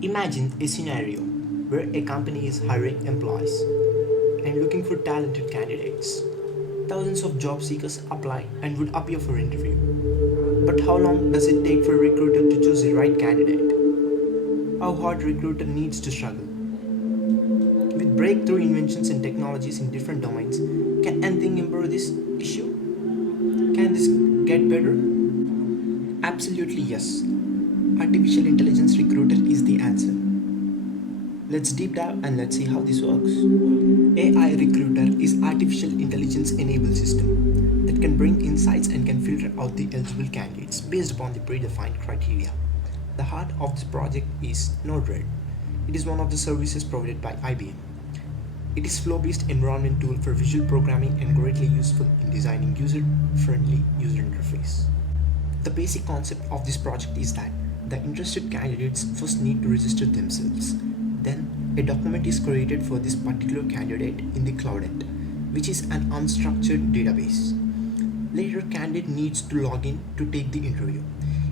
Imagine a scenario where a company is hiring employees and looking for talented candidates. Thousands of job seekers apply and would appear for interview. But how long does it take for a recruiter to choose the right candidate? How hard a recruiter needs to struggle? With breakthrough inventions and technologies in different domains, can anything improve this issue? Can this get better? Absolutely yes. Artificial intelligence recruiter is the answer. Let's deep dive and let's see how this works. AI Recruiter is artificial intelligence enabled system that can bring insights and can filter out the eligible candidates based upon the predefined criteria. The heart of this project is Node-RED. It is one of the services provided by IBM. It is flow-based environment tool for visual programming and greatly useful in designing user-friendly user interface. The basic concept of this project is that the interested candidates first need to register themselves. Then, a document is created for this particular candidate in the cloudlet, which is an unstructured database. Later, candidate needs to log in to take the interview.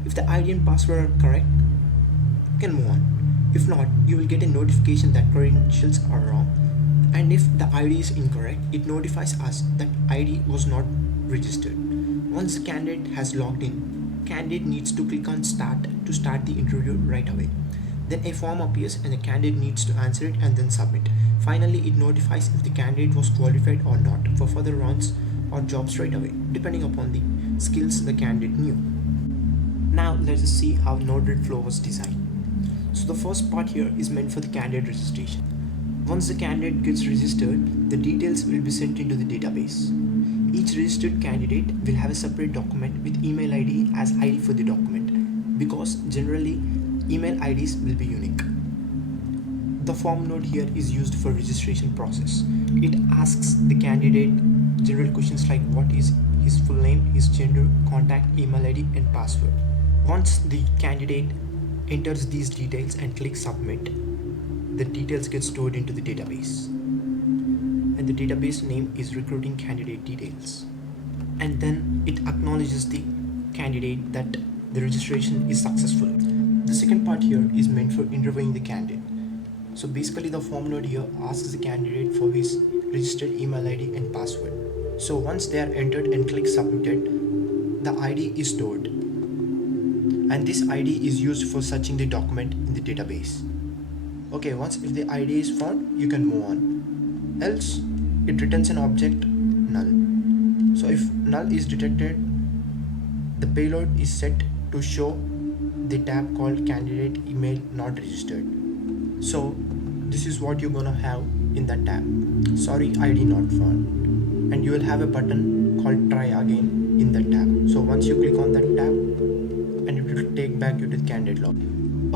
If the ID and password are correct, you can move on. If not, you will get a notification that credentials are wrong. And if the ID is incorrect, it notifies us that ID was not registered. Once the candidate has logged in, candidate needs to click on start to start the interview right away. Then a form appears and the candidate needs to answer it and then submit. Finally, it notifies if the candidate was qualified or not for further rounds or jobs right away, depending upon the skills the candidate knew. Now let us see how Node-RED flow was designed. So the first part here is meant for the candidate registration. Once the candidate gets registered, the details will be sent into the database. Each registered candidate will have a separate document with email ID as ID for the document, because generally email IDs will be unique. The form node here is used for registration process. It asks the candidate general questions like what is his full name, his gender, contact, email ID and password. Once the candidate enters these details and clicks submit, the details get stored into the database. And the database name is recruiting candidate details. And then it acknowledges the candidate that the registration is successful. The second part here is meant for interviewing the candidate. So basically the form node here asks the candidate for his registered email ID and password. So once they are entered and click submitted, the ID is stored. And this ID is used for searching the document in the database. Okay, once if the ID is found, you can move on. Else, it returns an object null. So if null is detected, the payload is set to show the tab called candidate email not registered. So this is what you're gonna have in that tab. Sorry, ID not found. And you will have a button called try again in that tab. So once you click on that tab, and it will take back you to the candidate log.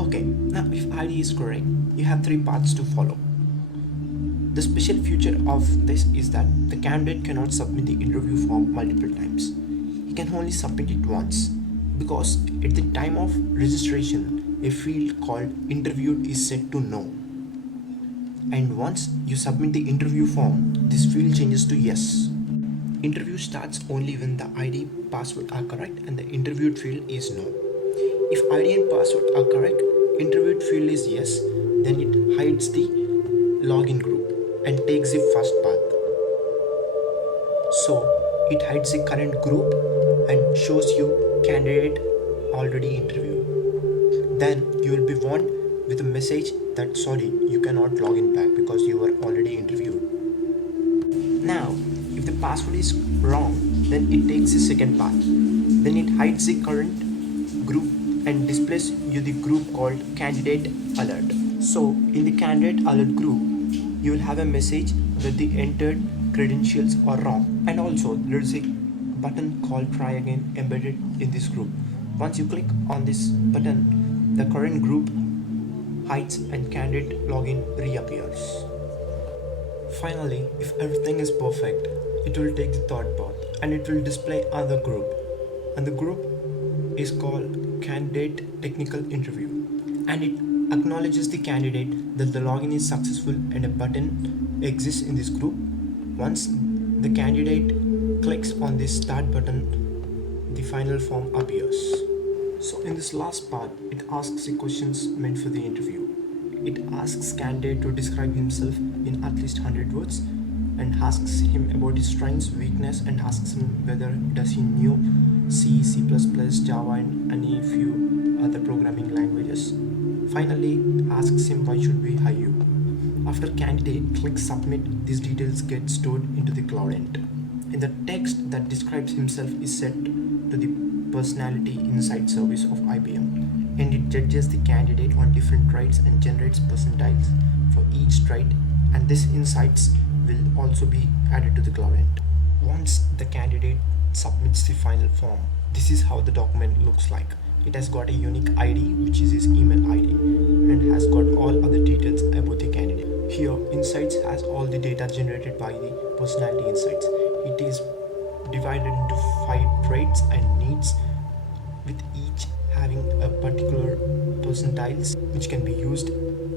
Okay, now if ID is correct, you have three paths to follow. The special feature of this is that the candidate cannot submit the interview form multiple times. He can only submit it once, because at the time of registration, a field called interviewed is set to no. And once you submit the interview form, this field changes to yes. Interview starts only when the ID password are correct and the interviewed field is no. If ID and password are correct, interviewed field is yes, then it hides the login group and takes the first path. So it hides the current group and shows you candidate already interviewed. Then you will be warned with a message that sorry, you cannot log in back because you were already interviewed. Now, if the password is wrong, then it takes the second path. Then it hides the current group and displays you the group called candidate alert. So in the candidate alert group, you will have a message that the entered credentials are wrong. And also there is a button called try again embedded in this group. Once you click on this button, the current group hides and candidate login reappears. Finally, if everything is perfect, it will take the third path and it will display other group. And the group is called candidate technical interview. And it acknowledges the candidate that the login is successful and a button exists in this group. Once the candidate clicks on this start button, the final form appears. So in this last part, it asks the questions meant for the interview. It asks candidate to describe himself in at least 100 words and asks him about his strengths, weakness, and asks him whether does he knew C, C++, Java, and any few other programming languages. Finally, asks him why should we hire you. After candidate clicks submit, these details get stored into the cloud end. And the text that describes himself is sent to the Personality Insight service of IBM, and it judges the candidate on different traits and generates percentiles for each trait, and these insights will also be added to the cloud end. Once the candidate submits the final form, this is how the document looks like. It has got a unique ID, which is his email ID, and has got all other details about the candidate. Here, Insights has all the data generated by the Personality Insights. It is divided into 5 traits and needs, with each having a particular percentiles which can be used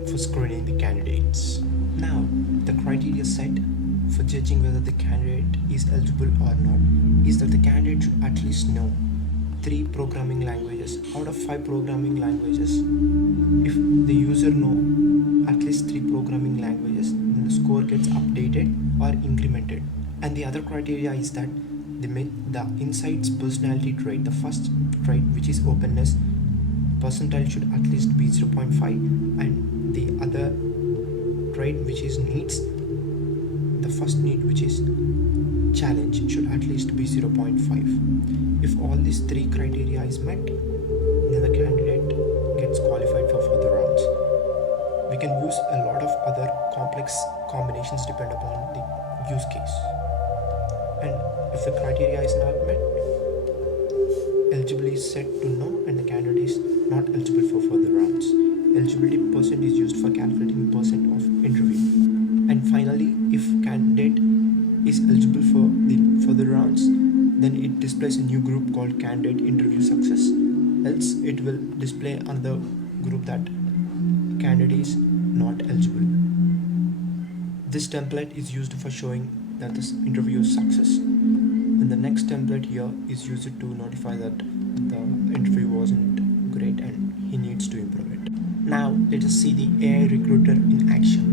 for screening the candidates. Now, the criteria set for judging whether the candidate is eligible or not is that the candidate should at least know 3 programming languages out of 5 programming languages. If the user know at least 3 programming languages, then the score gets updated or incremented. And the other criteria is that the insights personality trait, the first trait, which is openness, percentile should at least be 0.5, and the other trait, which is needs, the first need, which is challenge, should at least be 0.5. If all these 3 criteria is met, then the candidate gets qualified for further rounds. We can use a lot of other complex combinations depend upon the use case. And if the criteria is not met, eligibility is set to no, and the candidate is not eligible for further rounds. Eligibility percent is used for calculating percent of interview. And finally, if candidate is eligible for the further rounds, then it displays a new group called candidate interview success. Else it will display another group that candidate is not eligible. This template is used for showing that this interview is success, and the next template here is used to notify that the interview wasn't great and he needs to improve it. Now let us see the AI recruiter in action.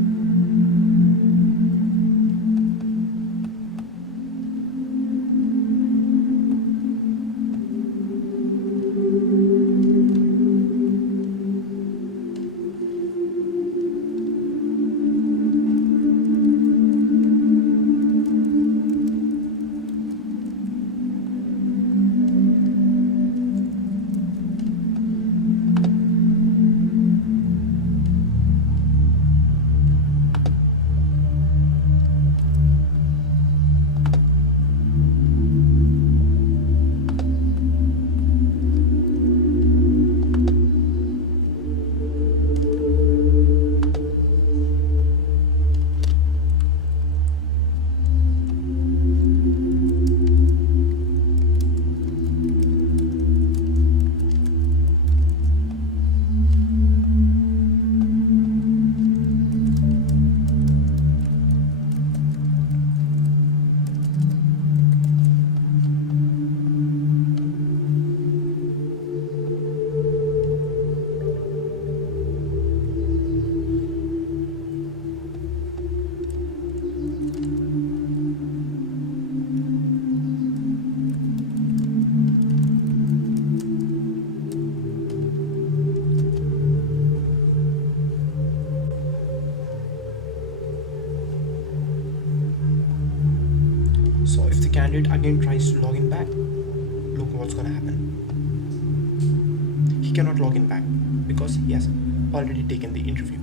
So if the candidate again tries to log in back, look what's gonna happen. He cannot log in back because he has already taken the interview.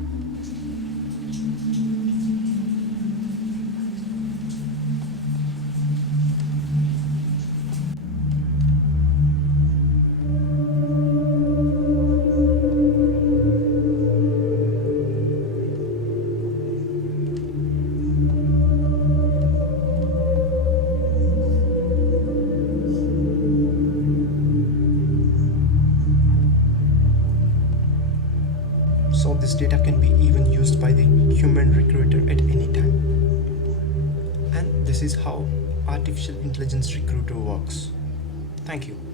So this data can be even used by the human recruiter at any time. And this is how artificial intelligence recruiter works. Thank you.